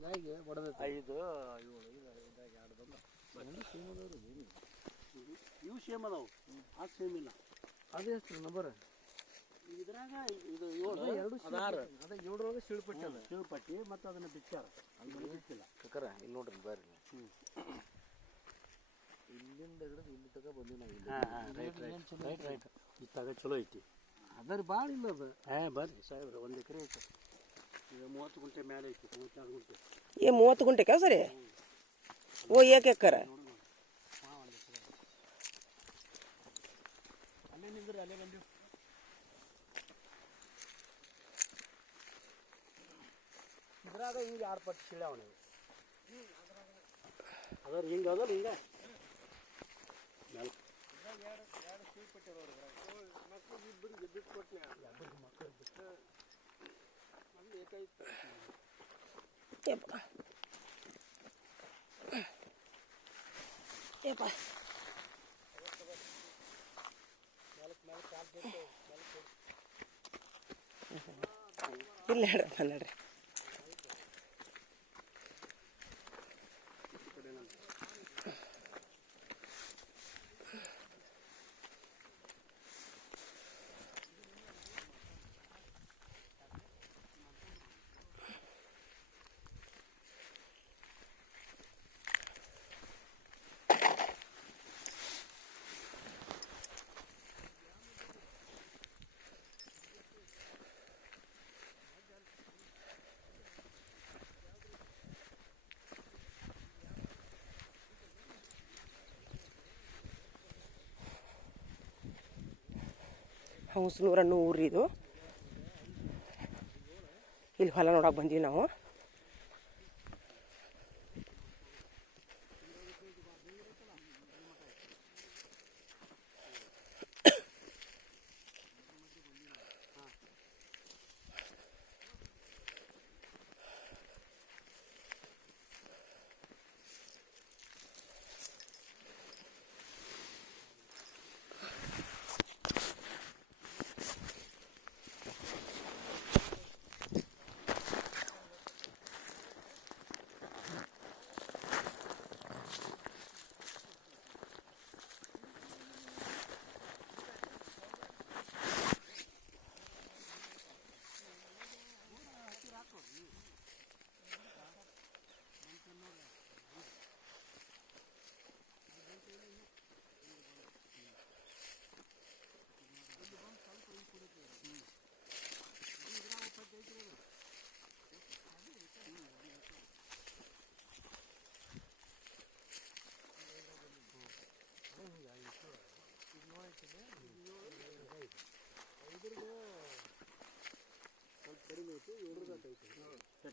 ಹಿಂಗಾಗಿ ಹೊಡೆದೈತಿ. ಐದು ಏಳು ಐದು ಐದಾಗ ಎರಡು ಬಂದ. ಇವು ಸೇಮ್ ಅದಾವು ಆ ಸೇಮ್ ಇಲ್ಲ ಅದು ಎಷ್ಟು ನಂಬರ್ ಇದ್ರಾಗ ಇದು ಏಳು ಎರಡು ಅದು ಆರು ಅದ ಏಳರೊಳಗೆ ಸಿಳ್ಪಟ್ಟಿ ಅದ ಶಿವಪಟ್ಟಿ ಮತ್ತು ಅದನ್ನ ಬಿಚ್ಚಾರ. ಅಲ್ಲಿ ಬಿಚ್ಚಿಲ್ಲ. ಕಕ್ಕರ ಇಲ್ಲಿ ನೋಡ್ರಿ ಬರ್ರಿ ಹ್ಞೂ ಇಲ್ಲಿಂದ ಹಿಡಿದು ಇಲ್ಲಿ ತಗ ಬಂದ್ವಿ ನಾವು ಇಲ್ಲಿ. ಹಾಂ ಹಾಂ ರೈಟ್ ರೈಟ್ ರೈಟ್ ರೈಟ್. ಚಲೋ ಐತಿ? ಅದರ ಭಾಳ ಇಲ್ಲ ಅದು. ಹಾಂ ಬರ್ರಿ ಸಾಹೇಬ್ರೆ ಒಂದು ಎಕರೆ ಐತೆ. ಏ ಮೂವತ್ತು ಗುಂಟೆ ಕೆಲಸ ರೀ ಓ ಏಕ್ ಎಕ್ಕರ? ಹಾಂ ಒಂದು ಎಕರೆ ಅಲ್ಲೇ ನಿಂದ್ರಿ ಅಲ್ಲೇ ಬಂದೀವಿ ಇದ್ರಾಗ ಹಿಂಗೆ ಆರು ಪಟ್ಟು ಸಿಳ್ಯಾವ ನೀವು ಅದ್ರ ಹಿಂಗೆ ಅದಲ್ಲ ಹಿಂಗೆ. ನಾಲ್ಕು ಯಪ್ಪ ಯಪ್ಪ ಇಲ್ಲ ಹೇಳಪ್ಪ ನಡ್ರಿ ಹಂಸನೂರ ಅನ್ನೋ ಊರಿದು. ಇಲ್ಲಿ ಹೊಲ ನೋಡಕ್ಕೆ ಬಂದೀವಿ ನಾವು.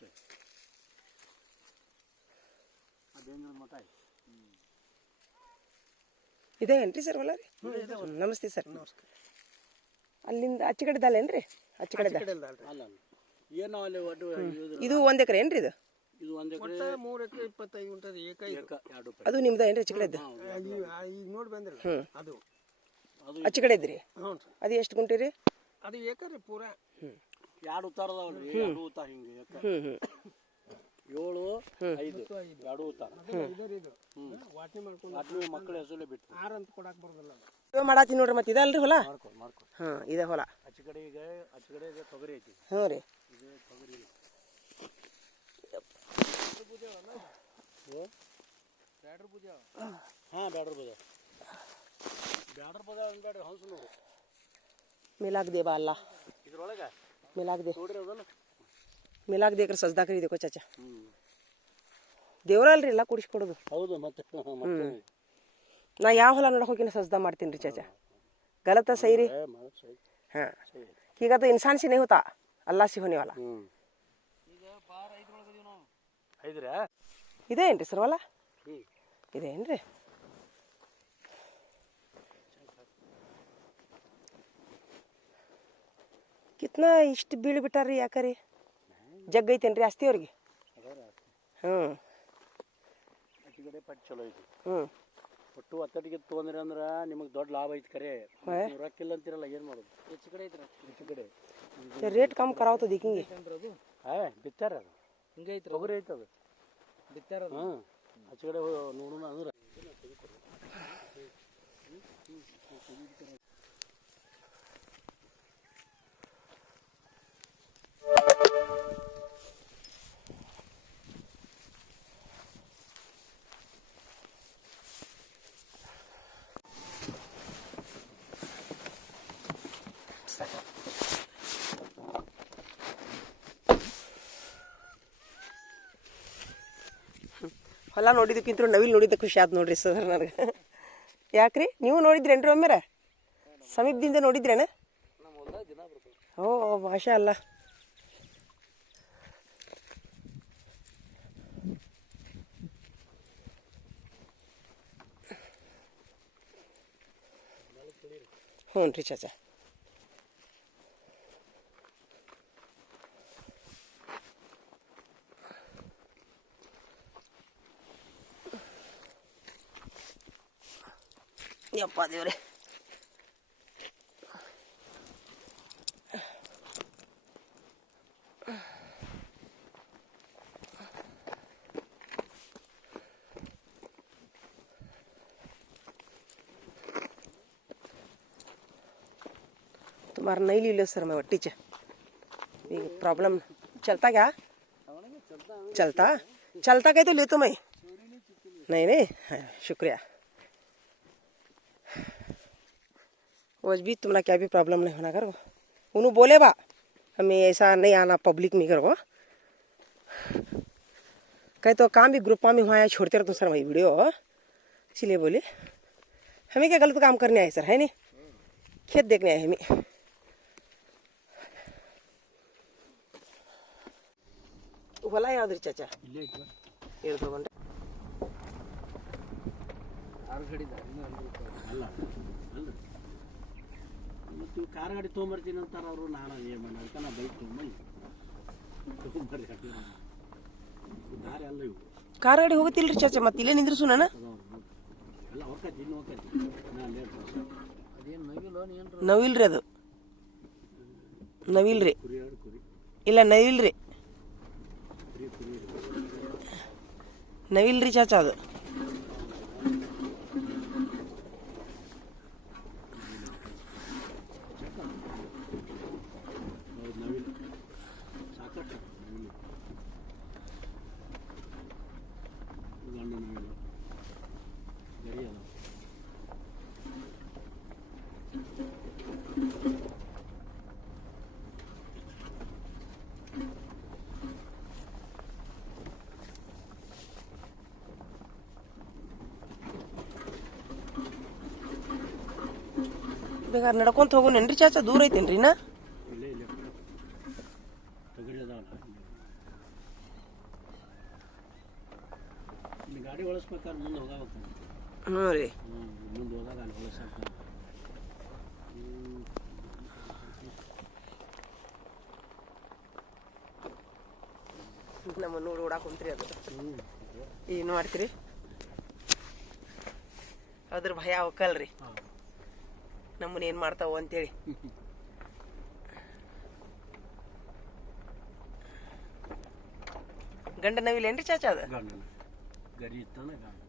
ಹೆಚ್ಚು ಅದೇಂದ್ರ ಮಠ ಐತಿ ಇದೆ ಏನ್ರಿ ಸರ್ ಹೊಲ ರೀ? ನಮಸ್ತೆ ಸರ್. ಅಲ್ಲಿಂದ ಆಚೆ ಕಡೆ ಅಲ್ಲೇನ್ರಿ ಆಚೆ ಅಲ್ಲ ಅಲ್ಲ. ಏನು ಅಲ್ಲಿ ಇದು ಇದು ಒಂದು ಎಕರೆ ಏನ್ರಿ ಇದು? ಇದು ಒಂದು ಎಕರೆ ಮೂರು ಎಕರೆ ಇಪ್ಪತ್ತೈದು ಉಂಟದ ಏಕ ಏಕ ಎರಡು ರೂಪಾಯಿ ಅದು ನಿಮ್ದ ಏನ್ರಿ ಆಚೆ ಕಡೆದ್ದು ಈಗ ನೋಡಿ ಬಂದ್ರಲ್ಲ. ಅದು. ಆಚೆ ಕಡೆ ಇದ್ರಿ? ಹ್ಞೂ ಅದು ಎಷ್ಟು ಗುಂಟೆ ರೀ? ಅದು ಏಕರಿ ಪೂರ. ಎರಡು ಉತ್ತಾರ ಅದಾವಲ್ರಿ ಎರಡು ಉತ್ತಾರ ಹಿಂಗೆ ಏಳು ಐದು ಎರಡು ಉತ್ತಾರ ಅದ್ನ ಮಕ್ಕಳ ಹೆಸರಲ್ಲೇ ಬಿಟ್ಟು ಇವ್ ಮಾಡಾತಿ ನೋಡ್ರಿ ಮತ್ತೆ ಇದಲ್ರಿ ಹೊಲ? ಮಾಡ್ಕೊಂಡು ಮಾಡ್ಕೊಂಡು ಇದೆ ಹೊಲ. ಆಚೆ ಈಗ ಆಚೆ ಕಡೆ ಈಗ ತೊಗರಿ ಐತಿ. ಹ್ಞೂ ರೀ. ಇದು ತೊಗರಿ ಇಲ್ಲ. ಹ್ಞೂ? ಹಾ ಬ್ಯಾಡ್ರ ಬದ ಬ್ಯಾಡ್ರ ಬದ ಅಂದ್ಯಾಡ್ರಿ ಹಂಸು ನೋಡಿ. ಮಿಲಾಗ್ದೇವ ಅಲ್ಲ. ಇದ್ರೊಳಗೆ? मिलाक दे ನೋಡ್ರಿ ಅದಲ್ಲ मिलाक देकर सजदा करी देखो चाचा ಹ್ಞೂ ದೇವ್ರ ಅಲ್ರಿ ಎಲ್ಲ ಕುಡಿಸ್ಕೊಡೋದು ಹೌದು ಮತ್ತೆ ಮತ್ತೆ ನಾ ಯಾವ ಹೊಲ ನೋಡಕ್ ಹೋಗಿನ ಸಜ್ದಾ ಮಾಡ್ತೀನಿ ರೀ ಚಾಚಾ गलत है सही रे ಏ, ಮಾಡೋದು ಸರಿ हाँ ಸರಿ ठीक है तो इंसान से नहीं होता अल्लाह से होने ಕಿತ್ನ ಇಷ್ಟು ಬೀಳ್ಬಿಟ್ಟಾರ್ರಿ ಯಾಕರಿ? ಜಗ್ ರೀ ಆಸ್ತಿ ಅವ್ರಿಗೆ? ಹ್ಞೂ. ಪಟ್ಟು ಚಲೋ ಐತಿ. ಹ್ಞೂ. ಪಟ್ಟು ಒತ್ತಡಿಗೆ ತೊಗೊಂಡ್ರಿ ಅಂದ್ರೆ ನಿಮಗೆ ದೊಡ್ಡ ಲಾಭ ಐತಿ ಕರೆ. ರೊಕ್ಕಿಲ್ಲ ಅಂತಿರಲ್ಲ ಏನು ಮಾಡೋದು? ಹೆಚ್ಚು ಕಡೆ ಕಡೆ. ರೇಟ್ ಕಮ್ಮಿ ಕರಾವತದ ಈಗ ಹಿಂಗೆ ಹಾ ಅದು. ಹಿಂಗೆ ಅದು. ನೋಡೋಣ ಅಂದ್ರೆ. ಹೊಲ ನೋಡಿದಕ್ಕಿಂತ ನವಿಲ್ ನೋಡಿದ ಖುಷಿ ಆಯ್ತು ನೋಡ್ರಿ ಸರ್ ನನಗೆ. ಯಾಕ್ರಿ? ನೀವು ನೋಡಿದ್ರೇನ್ರಿ ಒಮ್ಮೆರ? ಸಮೀಪದಿಂದ ನೋಡಿದ್ರೇನ? ಓ ಭಾಷಾ ಅಲ್ಲ ಹ್ಞೂ ರೀ ಚಾಚಾ ಯಪ್ಪ हमारा नहीं ले सर मैं टीचर प्रॉब्लम चलता क्या? चलता? चलता कहते तो ले तो मैं। नहीं नहीं हाँ, शुक्रिया। वज भी तुम्हारा क्या भी प्रॉब्लम नहीं होना करो उन्होंने बोले बा, हमें ऐसा नहीं आना पब्लिक में करो कहे तो काम भी ग्रुप में हुआ छोड़ते रहते सर वही वीडियो इसीलिए बोले। हमें क्या गलत काम करने आए सर, है नहीं? खेत देखने आए हमें। ಹೊಲ ಯಾವ್ದ್ರಿ ಚಾಚಾ? ಗಡಿದ ಅಲ್ಲ ಮತ್ತು ಇವು ಕಾರ್ ಗಾಡಿ ತೊಗೊಂಬರ್ತೀನಿ ಅಂತಾರೆ ಅವರು ನಾನು ಏನು ಮಾಡಿ ಅದಕ್ಕೆ ನಾ ಬೈಕ್ ತೊಗೊಂಬಂದು ತೊಗೊಂಬರ್ರಿ ಕಟ್ಟಿರ ದಾರಿ ಅಲ್ಲ ಇವು. ಕಾರ್ ಗಾಡಿ ಹೋಗುತ್ತಿಲ್ರಿ ಚಾಚಾ ಮತ್ತೆ ಇಲ್ಲೇ ನಿಂದ್ರಿಸು ನಾನು? ಎಲ್ಲ ಹೊರ್ಕೈತಿ ಇನ್ನು ಹೋಗ್ತೈತಿ ನಾನು ಲೇಟ್ ಅದೇನು ನವಿಲೋ ನವಿಲ್ರಿ ಅದು. ನವಿಲ್ರಿ. ಕುರಿ ಎರಡು ಕುರಿ. ಇಲ್ಲ ನವಿಲ್ರಿ ಕುರಿ ಕುರಿ ನವಿಲ್ರಿ ಚಾಚಾ ಅದು ಹೌದು ನವಿಲು ಸಾಕಷ್ಟು ನವಿಲು ಗಂಡು ನವಿಲು ಗರಿ ಅದಾವ ಬೇಕಾದ್ರೆ ನಡ್ಕೊಂತ ಹೋಗೋನೇನ್ರಿ ಚಾಚಾ, ದೂರ ಐತೇನ್ರಿ ನಾ ಗಾಡಿ ಒಳಸ್ಬೇಕಾದ್ರೆ ಮುಂದೆ ಹೋಗಬೇಕು ಹ್ಞೂ ರೀ. ಮುಂದೆ ಹೋದಾಗ ಅಲ್ಲಿ ನಮ್ಮ ನೋಡಿ ಓಡಾಕ್ ಕುಂತ್ರಿ ಅದು. ಏನು ಮಾಡ್ತೀರಿ? ಅದ್ರ ಭಯ ಅವಕ್ಕಲ್ರಿ ಹಾಂ ನಮ್ಮನ್ನ ಏನು ಮಾಡ್ತಾವ ಅಂತೇಳಿ. ಗಂಡ ನವಿಲೇನ್ರಿ ಚಾಚಾ ಅದು? ಅದ ಗರಿ ಇತ್ತಾನ ಗಂಡ.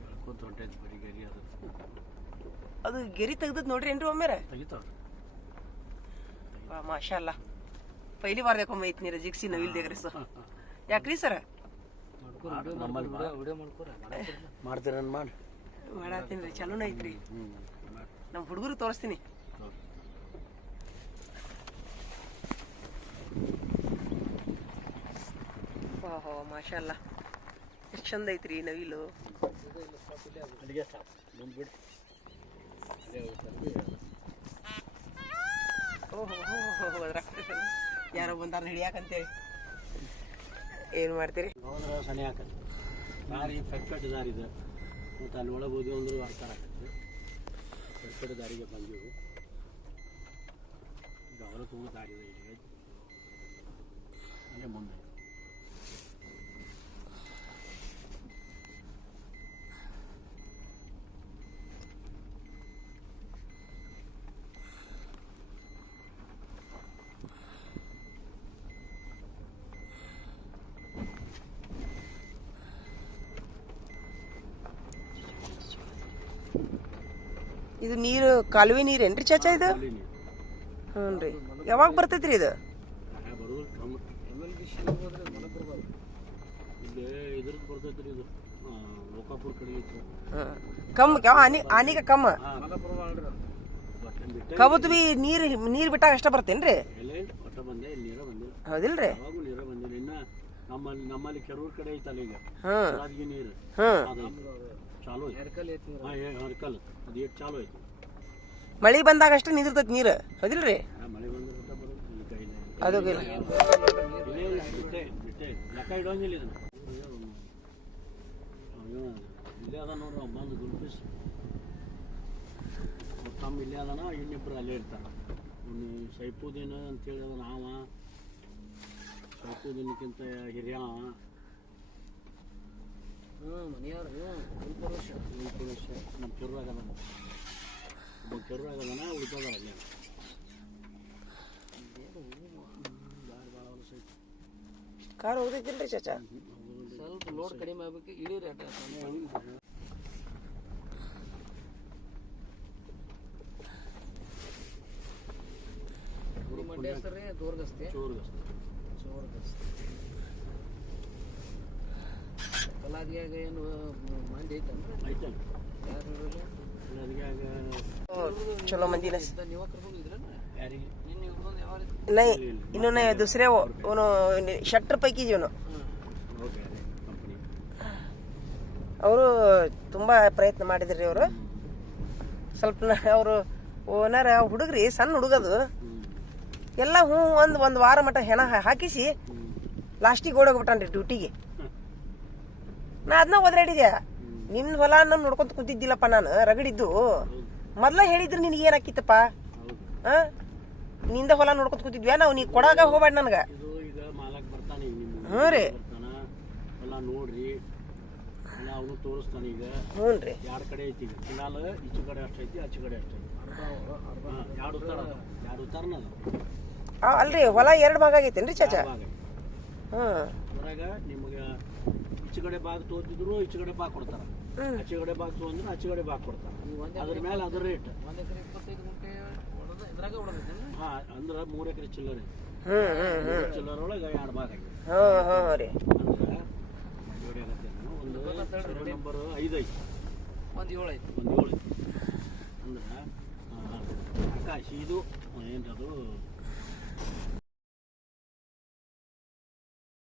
ಹೇಳ್ಕೊಂತ ಹೊಂಟೈತಿ ಗರಿ ಅದು. ಅದು ಗೆರಿ ತೆಗ್ದದ್ ನೋಡ್ರಿ ಏನ್ರಿ ಒಮ್ಮೆರ? ಮಾಶಾ ಅಲ್ಲ ಪೈಲಿ ಬಾರ್ದೆ ಒಮ್ಮೆ ಐತಿ ನೀರ ಜಿಗ್ಸಿ ನವಿಲ್ ದೇಗ್ರಿ ಸರ್. ಯಾಕ್ರಿ ಸರ್? ಮಾಡ್ತೀರ ವಿಡಿಯೋ ಮಾಡ್ಕೊರ. ಮಾಡ್ತೀರನ್ ಮಾಡಿ. ಮಾಡತ್ತೀನಿ ರೀ ಚಲೋನ ಐತ್ರಿ ನಮ್ಮ ಹುಡುಗರು ತೋರಿಸ್ತೀನಿ. ಓಹೋ ವಾ ಹೋ ಮಾಶಾ ಅಲ್ಲ ಎಷ್ಟು ಚಂದ ಐತ್ರಿ ನವಿಲು ಓಹೋ ಯಾರೋ ಬಂದಾರ ಹಿಡಿಯಾಕಂತೇಳಿ. ಏನು ಮಾಡ್ತೀರಿ? ಸನಿ ಆಕತ್ತೆ ದಾರಿ ಪೆಕ್ಕಟ್ಟು ದಾರಿ ಇದೆ. ಮತ್ತು ಅಲ್ಲಿ ಒಳಗೆ ಹೋದ್ವಿ ಅಂದ್ರೆ ಅರ್ಥ ಆಕತ್ತೆ ಪೆಕ್ಕಟ್ಟು ದಾರಿಗೆ ಬಂದೆವು ಈಗ ಹೊರಗೆ ಹೋಗೋ ದಾರಿ ಇದೆ ಇಲ್ಲಿ ಅಲ್ಲೇ ಮುಂದೆ ಇದು ನೀರು ಕಾಲುವೆ ನೀರೇನ್ರಿ ಚಾಚಾ ಇದು? ಹ್ಞೂ ರೀ. ಯಾವಾಗ ಬರ್ತೈತ್ರಿ ಇದು? ಕಮ್ಮಿ ಯಾವ ಆನಿ ಆನಿಗ ಕಮ್ಮ? ಬಿ ನೀರ್ ನೀರ್ ಬಿಟ್ಟಾಗ ಅಷ್ಟ ಬರ್ತೇನ್ರಿ? ಹೌದಿಲ್ರಿ? ನಮ್ಮಲ್ಲಿ ನಮ್ಮಲ್ಲಿ ಕೆರೂರ್ ಕಡೆ ಐತಲ್ಲ ಈಗ. ನೀರು. ಹ್ಮ್. ಚಾಲು ಹರ್ಕಲ್ ಅದು ಎಷ್ಟು ಚಾಲು ಐತಿ ಮಳಿ ಬಂದಾಗ ಅಷ್ಟೇ ನಿಂದಿರ್ತೈತಿ ನೀರ್. ಹೌದಿಲ್ರಿ? ಆ, ಮಳೆ ಕೈಲಿ ಅದು ಲೆಕ್ಕ ಇಡೋಂಗಿಲ್ಲ ಇದನ್ನ. ಅಯ್ಯೋ, ಇಲ್ಲೇ ಅದ ನೋಡ್ರಿ ಬಂದು ಗುಲ್ಪಿಸ್ ತಮ್ಮ ಇಲ್ಲೇ ಅದನ ಇನ್ನಿಬ್ರು ಅಲ್ಲೇ ಇರ್ತಾರ. ಸೈಫುದ್ದೀನ್ ಅಂತೇಳಿ ಅದನ್ನ ಅವ. ಸೈಫುದ್ದೀನ್ಕ್ಕಿಂತ ಹಿರಿಯ. ಹ್ಞೂ ಮನೆಯವ್ರು ಹ್ಞೂ ಸ್ವಲ್ಪ ವರ್ಷ ಇವ್ರು ವರ್ಷ ನಮ್ಮ ಕೆರುವಾಗ ಅದಾನ ಒಬ್ಬ ಕೆರುವಾಗ ಅದಾನ ಉಳ್ಕೋದಾರ ಅಲ್ಲೇ ಭಾಳ ಭಾಳ ವರ್ಷ ಕಾರ್ ಹೋಗ್ತೈತಿಲ್ರಿ ಚಾಚಾ? ಸ್ವಲ್ಪ ಲೋಡ್ ಕಡಿಮೆ ಆಗ್ಬೇಕು ಇಳೀರಿ ಅಟ ಮಂಡ್ಯ ಹೆಸರು ರೀ? ದೂರ್ಗಸ್ತಿ. ಚೋರ್ಗಸ್ತಿ. ಜೋರ್ಗಸ್ತಿ ಕಲಾದಿಯಾಗ ಏನು ಮಂದಿ ಐತಲ್ಲ ಚಲೋ ನೈ ಇನ್ನು. ನೈ ದುಸರೆ ಅವನು ಶಟ್ರ್ ಪೈಕಿ ಇವನು ಓಕೆ ಕಂಪನಿ ಅವರು ತುಂಬಾ ಪ್ರಯತ್ನ ಮಾಡಿದ್ರಿ ಅವರು. ಸ್ವಲ್ಪ ಅವರು ಓನರ್ ಹುಡುಗ್ರಿ ಸಣ್ಣ ಹುಡುಗದು ಎಲ್ಲ ಹ್ಞೂ ಒಂದು ಒಂದು ವಾರ ಮಟ್ಟ ಹೆಣ ಹಾಕಿಸಿ ಲಾಸ್ಟಿಗೆ ಓಡೋಗ್ಬಿಟ್ಟಾನ್ರಿ ಡ್ಯೂಟಿಗೆ ನಾ ಅದನ್ನ ಒದರಾಡಿದೆ ನಿನ್ನ ಹೊಲ ನಾನು ನೋಡ್ಕೊಂತ ಕುಂತಿದ್ದಿಲ್ಲಪ್ಪ ನಾನು ರಗಡಿದ್ದು. ಮೊದ್ಲ ಹೇಳಿದ್ರೆ ನಿನಗೆ ಏನಾಕಿತ್ತಪ್ಪ? ಆ ನಿಂದ ಹೊಲ ನೋಡ್ಕೊಂತ ಕೂತಿದ್ವಿ ನಾವು ನೀ ಕೊಡಾಗ ಹೋಗ್ಬೇಡ ನನಗ. ಹ್ಞೂ ರೀ. ನೋಡ್ರಿ. ಎಲ್ಲ ಅವನು ತೋರಿಸ್ತಾನೆ ಈಗ. ಹ್ಞೂ ರೀ. ಎರಡು ಕಡೆ ಐತಿ? ಈಗ ಕಿನಾಲ್ ಈಚೆ ಕಡೆ ಆಚೆ ಎರಡು ಉತ್ತಾರ ಎರಡು ಉತ್ತಾರನ ಅಲ್ರಿ ಹೊಲ ಎರಡು ಭಾಗ ಆಗೈತೇನ್ರಿ ಚಾಚಾ? ಅದ್ರಾಗ ನಿಮಗೆ ಈಚೆ ಕಡೆ ಭಾಗ ತೋತಿದ್ರು ಈಚೆ ಕಡೆ ಭಾಗ ಕೊಡ್ತಾರ. ಹ್ಮ್. ಆಚೆ ಕಡೆ ಭಾಗ ತಗೊಂಡ್ರೆ ಆಚೆ ಕಡೆ ಭಾಗ ಕೊಡ್ತಾರ. ಅದ್ರ ಮೇಲೆ ಅದ್ರ ರೇಟ್ ಒಂದು ಎಕರೆ ಇಪ್ಪತ್ತೈದು ಗುಂಟೆ ಹೊಡೆದ ಇದ್ರಾಗ ಹೊಡೆದೈತೆ ಹಾ ಅಂದ್ರೆ ಮೂರು ಎಕರೆ ಚಿಲ್ಲರೆ ಚಿಲ್ಲರೆ ಒಳಗೆ ಎರಡು ಭಾಗ ಅಂದ್ರೆ ಒಂದು ನಂಬರ್ ಐದು ಐತಿ ಒಂದು ಏಳು ಐತಿ ಒಂದು ಏಳು ಐತಿ ಅಂದ್ರೆ ಆ, ಆಕಾಶ ಇದು ಏನದು